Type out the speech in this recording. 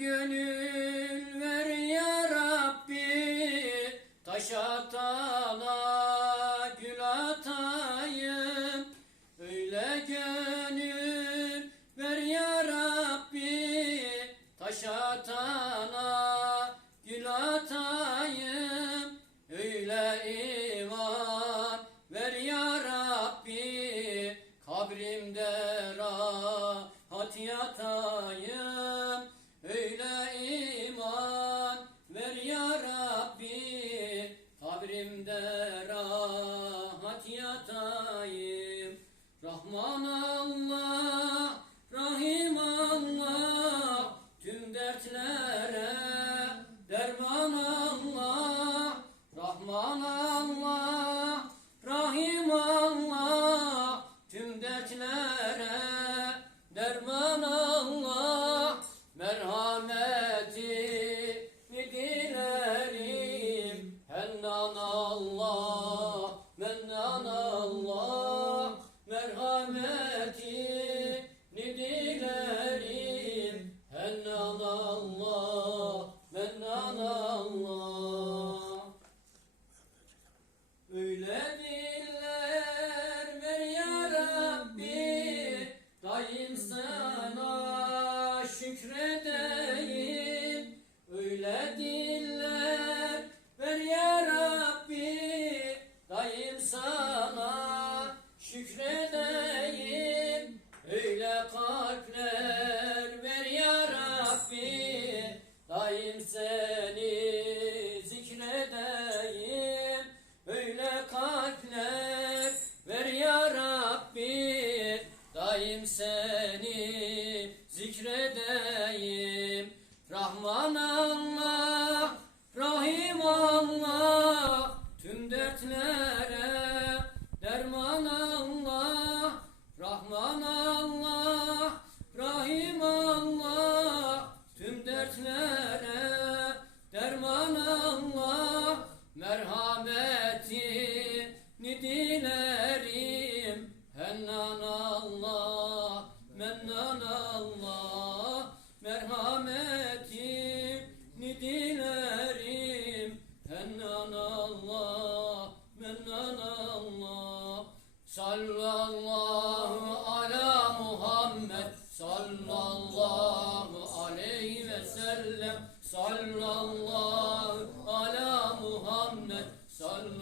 gönül ver ya Rabbi. Taş atana gül atayım. Öyle gönül ver ya Rabbi. Taş atana gül atayım. Öyle iman ver ya Rabbi. Kabrimde rahat yatayım yatayım Rahman Allah, Rahim Allah. Tüm dertlere derman Allah. Rahman Allah, Rahim Allah. Tüm dertlere derman Allah. Merhameti dilerim? Hennan Allah, Merhameti dilerim. Hennan Allah, mennan Allah. Öyle diller ver ya Rabbi Daim sana şükredeyim. Öyle diller Rahman Allah, Rahim Allah Tüm dertlere derman Allah Rahman Allah, Rahim Allah Tüm dertlere derman Allah Merhametini dilerim. Hennan Allah, mennan Allah Merhametini sallallahu ala Muhammed sallallahu aleyhi ve sellem. Sallallahu ala Muhammed sallallahu